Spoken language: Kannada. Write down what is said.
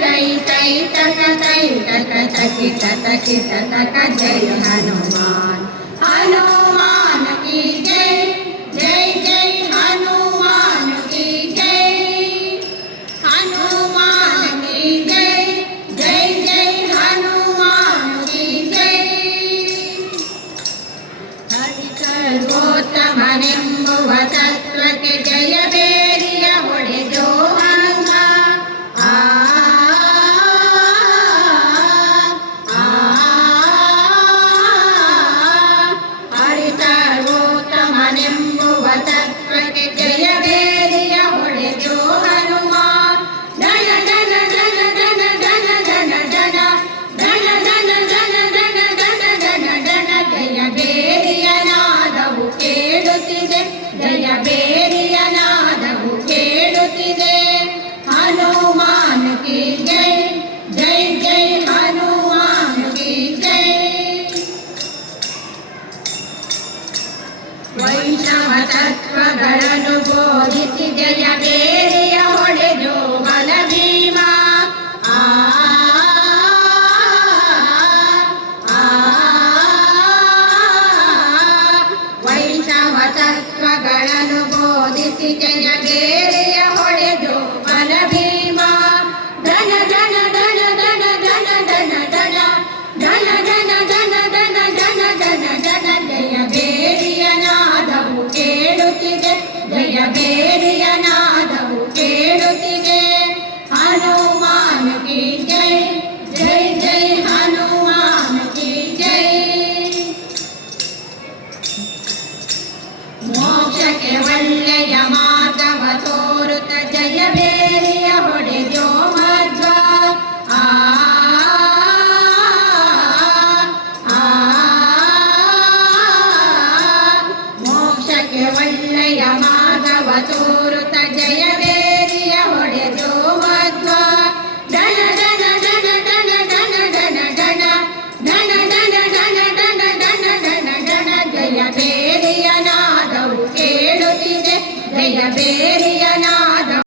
तै तै तक तै तक तकिट तकिट तक जय हनुमान हनुमान की जय जय जय हनुमान की जय हनुमान की जय जय जय हनुमान की जय हरि सर्वोत्तमनेंबुव तत्त्वಕ್ಕೆ जय ಬೇರಿಯ ಹೊಡೆದೋ ಹನುಮ ಹರಿ ಸರ್ವೋತ್ತಮನೆಂಬುವ ತತ್ವಕ್ಕೆ ಜಯ ಬೇರಿಯ ಹೊಡೆದೋ ಹನುಮ ಧನ ಧನ ಧನ ಧನ ಧನ ಧನ ಧನ ಧನ ಧನ ಧನ ಧನ ಧನ ಧನ ಧನ ಜಯ ಬೇರಿಯ ನಾದವು ಕೇಳುತ್ತಿದೆ ಜಯ ಬೇರಿಯ ನಾದವು ಕೇಳುತ್ತಿದೆ ಹನುಮಾನ್ ಕಿ ಜೈ ಜೈ ಜೈ ಹನುಮಾನ್ ಕಿ ಜೈ ವೈಷ್ಣವ ತತ್ವಗಳನ್ನು ಬೋಧಿಸಿ ಜಯ ಬೇರಿಯ ಹೊಡೆದು ಬಲ ಭೀಮ ವೈಷ್ಣವ ತತ್ವಗಳನ್ನು ಬೋಧಿಸಿ ಜಯ ಬೇರಿಯ ಹೊಡೆದು ಬಲ ಭೀಮ ಧನ ಧನ ಧನ ಧನ ಧನ ಧನ ಧನ ಧನ ಧನ ಧನ ಧನ ಧನ ಧನ ಧನ ಜಯ ಬೇರಿಯ ನಾದವು ಕೇಳುತ್ತಿದೆ ಜಯ ಬೇರಿಯ ನಾದವು ಕೇಳುತ್ತಿದೆ ಹನುಮಾನ್ ಕಿ ಜೈ ಜೈ ಜೈ ಹನುಮಾನ್ ಕಿ ಜೈ ಮೋಕ್ಷಕ್ಕೆ ಒಳ್ಳೆಯ ಮಾರ್ಗವ ತೋರುತ್ತ ಜಯ ಬೇರಿಯ ಹೊಡೆದೋ ಮಧ್ವ ಮೋಕ್ಷಕ್ಕೆ ಒಳ್ಳೆಯ ಮಾರ್ಗವ ತೋರುತ್ತ